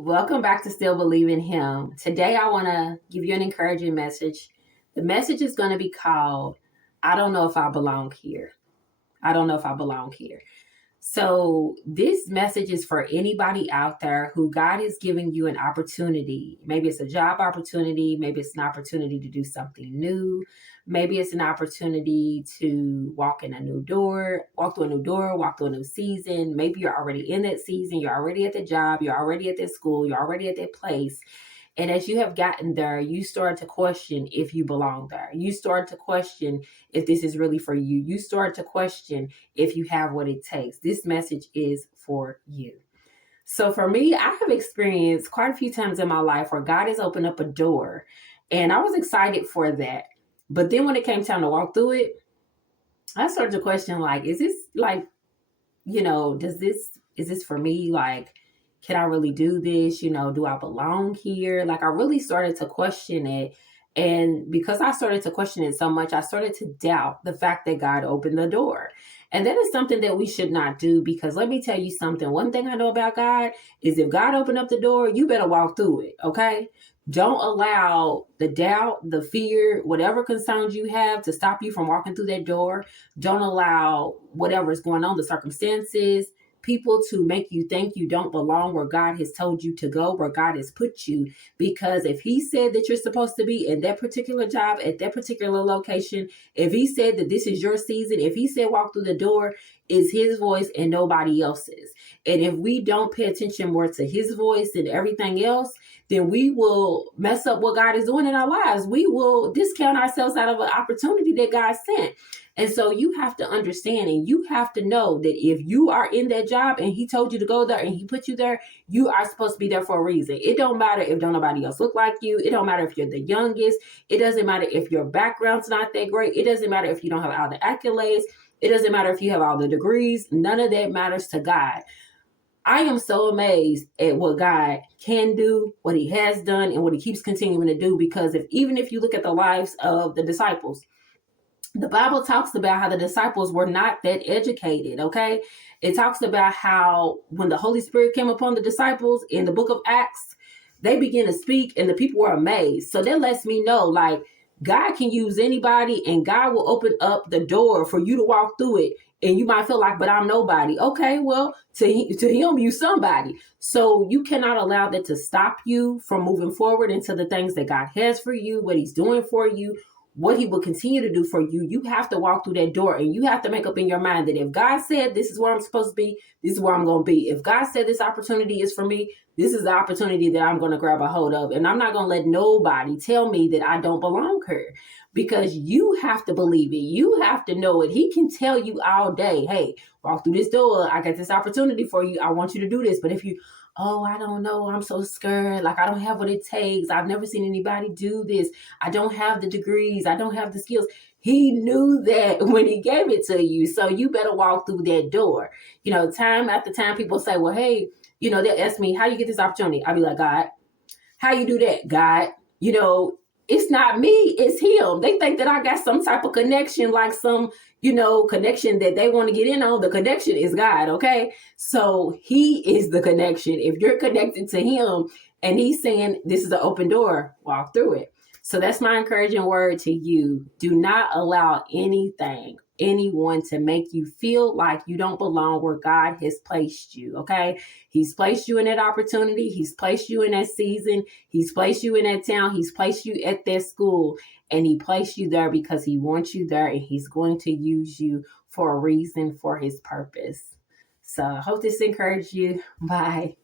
Welcome back to Still Believe in Him. Today, I want to give you an encouraging message. The message is going to be called, I don't know if I belong here. I don't know if I belong here. So, this message is for anybody out there who God is giving you an opportunity. Maybe it's a job opportunity. Maybe it's an opportunity to do something new. Maybe it's an opportunity to walk in a new door, walk through a new door, walk through a new season. Maybe you're already in that season. You're already at the job. You're already at that school. You're already at that place. And as you have gotten there, you start to question if you belong there. You start to question if this is really for you. You start to question if you have what it takes. This message is for you. So for me, I have experienced quite a few times in my life where God has opened up a door, and I was excited for that. But then when it came time to walk through it, I started to question, like, is this like, is this for me? Like, can I really do this? Do I belong here? Like, I really started to question it. And because I started to question it so much, I started to doubt the fact that God opened the door. And that is something that we should not do, because let me tell you something. One thing I know about God is if God opened up the door, you better walk through it. Okay. Don't allow the doubt, the fear, whatever concerns you have to stop you from walking through that door. Don't allow whatever is going on, the circumstances, people to make you think you don't belong where God has told you to go, where God has put you. Because if He said that you're supposed to be in that particular job, at that particular location, if He said that this is your season, if He said walk through the door, it's His voice and nobody else's. And if we don't pay attention more to His voice and everything else, then we will mess up what God is doing in our lives. We will discount ourselves out of an opportunity that God sent. And so you have to understand, and you have to know that if you are in that job and He told you to go there and He put you there, you are supposed to be there for a reason. It don't matter if don't nobody else look like you. It don't matter if you're the youngest. It doesn't matter if your background's not that great. It doesn't matter if you don't have all the accolades. It doesn't matter if you have all the degrees. None of that matters to God. I am so amazed at what God can do, what He has done, and what He keeps continuing to do. Because even if you look at the lives of the disciples, the Bible talks about how the disciples were not that educated, okay? It talks about how when the Holy Spirit came upon the disciples in the book of Acts, they began to speak and the people were amazed. So that lets me know, like, God can use anybody and God will open up the door for you to walk through it. And you might feel like, but I'm nobody. Okay, well, to Him, you somebody. So you cannot allow that to stop you from moving forward into the things that God has for you, what He's doing for you, what He will continue to do for you. You have to walk through that door, and you have to make up in your mind that if God said this is where I'm supposed to be, this is where I'm going to be. If God said this opportunity is for me, this is the opportunity that I'm going to grab a hold of. And I'm not going to let nobody tell me that I don't belong here, because you have to believe it. You have to know it. He can tell you all day, hey, walk through this door. I got this opportunity for you. I want you to do this. But if you, oh, I don't know, I'm so scared. Like, I don't have what it takes. I've never seen anybody do this. I don't have the degrees. I don't have the skills. He knew that when He gave it to you. So you better walk through that door. Time after time, people say, well, hey, they'll ask me, how you get this opportunity? I'll be like, God. How you do that, God? It's not me, it's Him. They think that I got some type of connection, like some, connection that they want to get in on. The connection is God, okay? So He is the connection. If you're connected to Him and He's saying, this is an open door, walk through it. So that's my encouraging word to you. Do not allow anyone to make you feel like you don't belong where God has placed you, okay? He's placed you in that opportunity. He's placed you in that season. He's placed you in that town. He's placed you at that school. And He placed you there because He wants you there, and He's going to use you for a reason, for His purpose. So I hope this encouraged you. Bye.